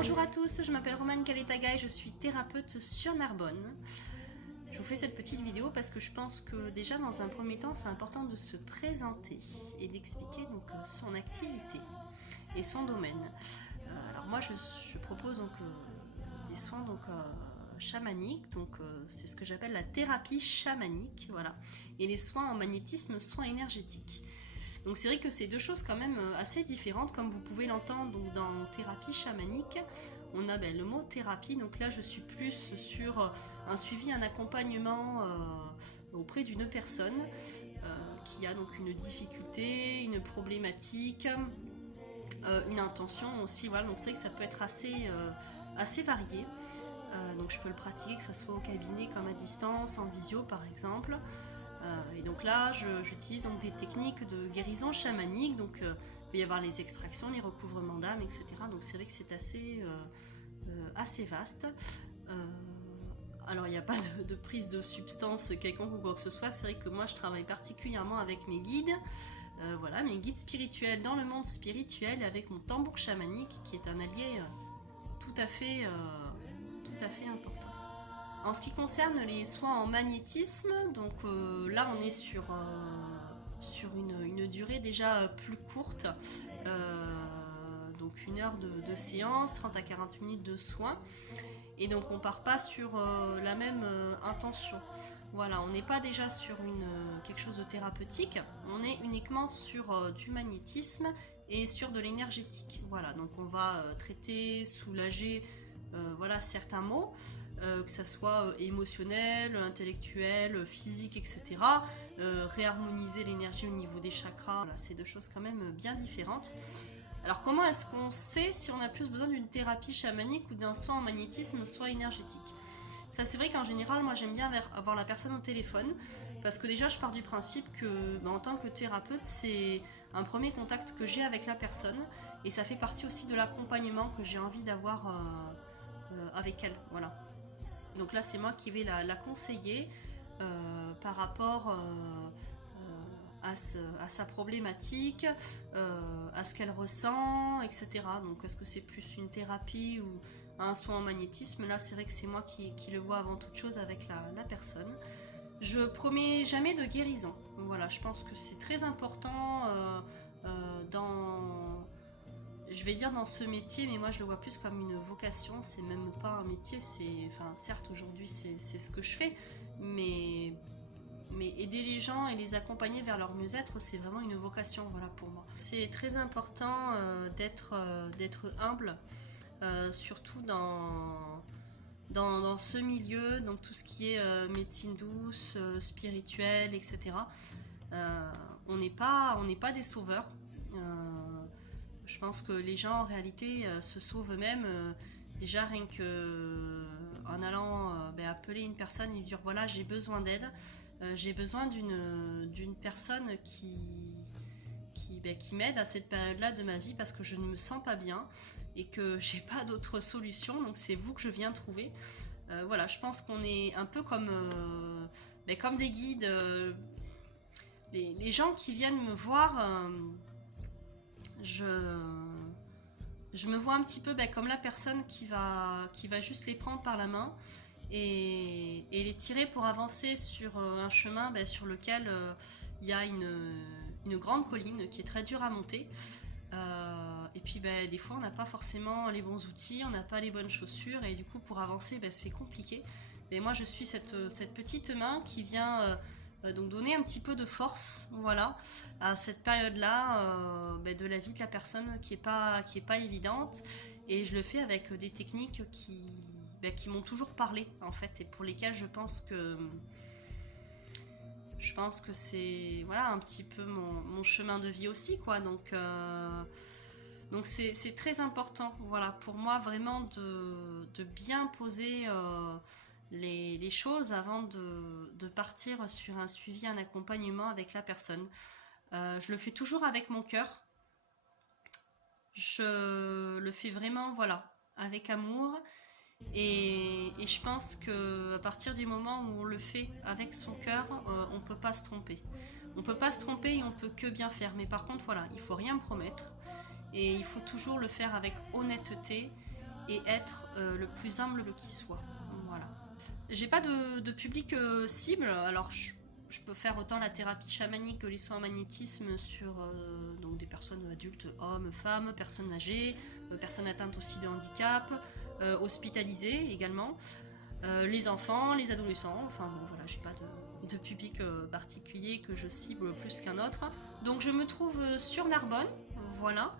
Bonjour à tous, je m'appelle Romane Kaletaga et je suis thérapeute sur Narbonne. Je vous fais cette petite vidéo parce que je pense que déjà dans un premier temps c'est important de se présenter et d'expliquer donc son activité et son domaine. Alors moi je propose donc des soins donc chamaniques, donc c'est ce que j'appelle la thérapie chamanique, voilà, et les soins en magnétisme, soins énergétiques. Donc c'est vrai que c'est deux choses quand même assez différentes, comme vous pouvez l'entendre donc dans thérapie chamanique, on a le mot thérapie, donc là je suis plus sur un suivi, un accompagnement auprès d'une personne qui a donc une difficulté, une problématique, une intention aussi, voilà, donc c'est vrai que ça peut être assez varié. Donc je peux le pratiquer que ce soit au cabinet comme à distance, en visio par exemple. Et donc là, j'utilise donc des techniques de guérison chamanique, donc il peut y avoir les extractions, les recouvrements d'âme, etc. Donc c'est vrai que c'est assez vaste. Alors il n'y a pas de prise de substance quelconque ou quoi que ce soit, c'est vrai que moi je travaille particulièrement avec mes guides, voilà, mes guides spirituels dans le monde spirituel, avec mon tambour chamanique qui est un allié tout à fait important. En ce qui concerne les soins en magnétisme, donc là on est sur une durée déjà plus courte, donc 1 heure de séance, 30 à 40 minutes de soins, et donc on part pas sur la même intention. Voilà, on n'est pas déjà sur quelque chose de thérapeutique, on est uniquement sur du magnétisme et sur de l'énergétique. Voilà, donc on va traiter, soulager voilà, certains maux, que ça soit émotionnel, intellectuel, physique, etc. Réharmoniser l'énergie au niveau des chakras, voilà, c'est deux choses quand même bien différentes. Alors comment est-ce qu'on sait si on a plus besoin d'une thérapie chamanique ou d'un soin en magnétisme, soit énergétique? Ça c'est vrai qu'en général moi j'aime bien avoir la personne au téléphone, parce que déjà je pars du principe que en tant que thérapeute c'est un premier contact que j'ai avec la personne, et ça fait partie aussi de l'accompagnement que j'ai envie d'avoir avec elle, voilà. Donc là c'est moi qui vais la conseiller par rapport à sa problématique, à ce qu'elle ressent, etc. Donc est-ce que c'est plus une thérapie ou un soin en magnétisme? Là c'est vrai que c'est moi qui le vois avant toute chose avec la personne. Je promets jamais de guérison, voilà, je pense que c'est très important je vais dire dans ce métier, mais moi je le vois plus comme une vocation, c'est même pas un métier, enfin certes aujourd'hui c'est ce que je fais, mais aider les gens et les accompagner vers leur mieux-être, c'est vraiment une vocation, voilà, pour moi. C'est très important d'être humble, surtout dans ce milieu, donc tout ce qui est médecine douce, spirituelle, etc. On n'est pas des sauveurs. Je pense que les gens en réalité se sauvent eux-mêmes, déjà rien que en allant appeler une personne et lui dire voilà, j'ai besoin d'aide, j'ai besoin d'une personne qui m'aide à cette période-là de ma vie parce que je ne me sens pas bien et que j'ai pas d'autre solution, donc c'est vous que je viens trouver. Voilà, je pense qu'on est un peu comme des guides. Les gens qui viennent me voir, je me vois un petit peu comme la personne qui va juste les prendre par la main et les tirer pour avancer sur un chemin sur lequel il y a une grande colline qui est très dure à monter. Et puis des fois on n'a pas forcément les bons outils, on n'a pas les bonnes chaussures, et du coup pour avancer c'est compliqué. Et moi je suis cette petite main qui vient donc donner un petit peu de force, voilà, à cette période-là de la vie de la personne qui est pas évidente, et je le fais avec des techniques qui m'ont toujours parlé en fait, et pour lesquelles je pense que c'est voilà un petit peu mon chemin de vie aussi, quoi. Donc c'est très important, voilà, pour moi vraiment de bien poser les choses avant de partir sur un suivi, un accompagnement avec la personne. Je le fais toujours avec mon cœur. Je le fais vraiment, voilà, avec amour. Et je pense qu'à partir du moment où on le fait avec son cœur, on peut pas se tromper. On peut pas se tromper et on peut que bien faire. Mais par contre, voilà, il faut rien promettre. Et il faut toujours le faire avec honnêteté et être le plus humble qui soit. Voilà. J'ai pas de public cible, alors je peux faire autant la thérapie chamanique que les soins en magnétisme sur donc des personnes adultes, hommes, femmes, personnes âgées, personnes atteintes aussi de handicap, hospitalisées également, les enfants, les adolescents, enfin bon voilà, j'ai pas de public particulier que je cible plus qu'un autre. Donc je me trouve sur Narbonne, voilà,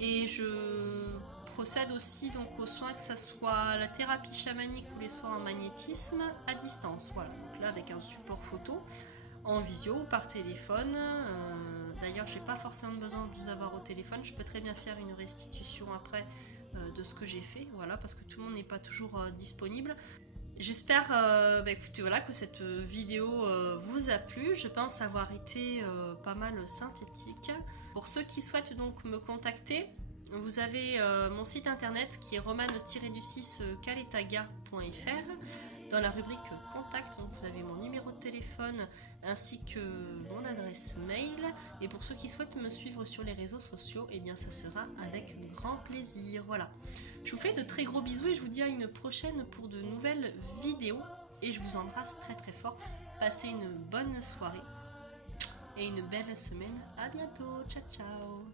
et je procède aussi donc aux soins, que ce soit la thérapie chamanique ou les soins en magnétisme à distance. Voilà, donc là avec un support photo en visio ou par téléphone. D'ailleurs, j'ai pas forcément besoin de vous avoir au téléphone. Je peux très bien faire une restitution après de ce que j'ai fait. Voilà, parce que tout le monde n'est pas toujours disponible. J'espère écoutez, voilà, que cette vidéo vous a plu. Je pense avoir été pas mal synthétique. Pour ceux qui souhaitent donc me contacter, vous avez mon site internet qui est romane-du6kaletaga.fr. Dans la rubrique contact, donc vous avez mon numéro de téléphone ainsi que mon adresse mail. Et pour ceux qui souhaitent me suivre sur les réseaux sociaux, eh bien ça sera avec grand plaisir. Voilà. Je vous fais de très gros bisous et je vous dis à une prochaine pour de nouvelles vidéos. Et je vous embrasse très très fort. Passez une bonne soirée et une belle semaine. À bientôt. Ciao ciao.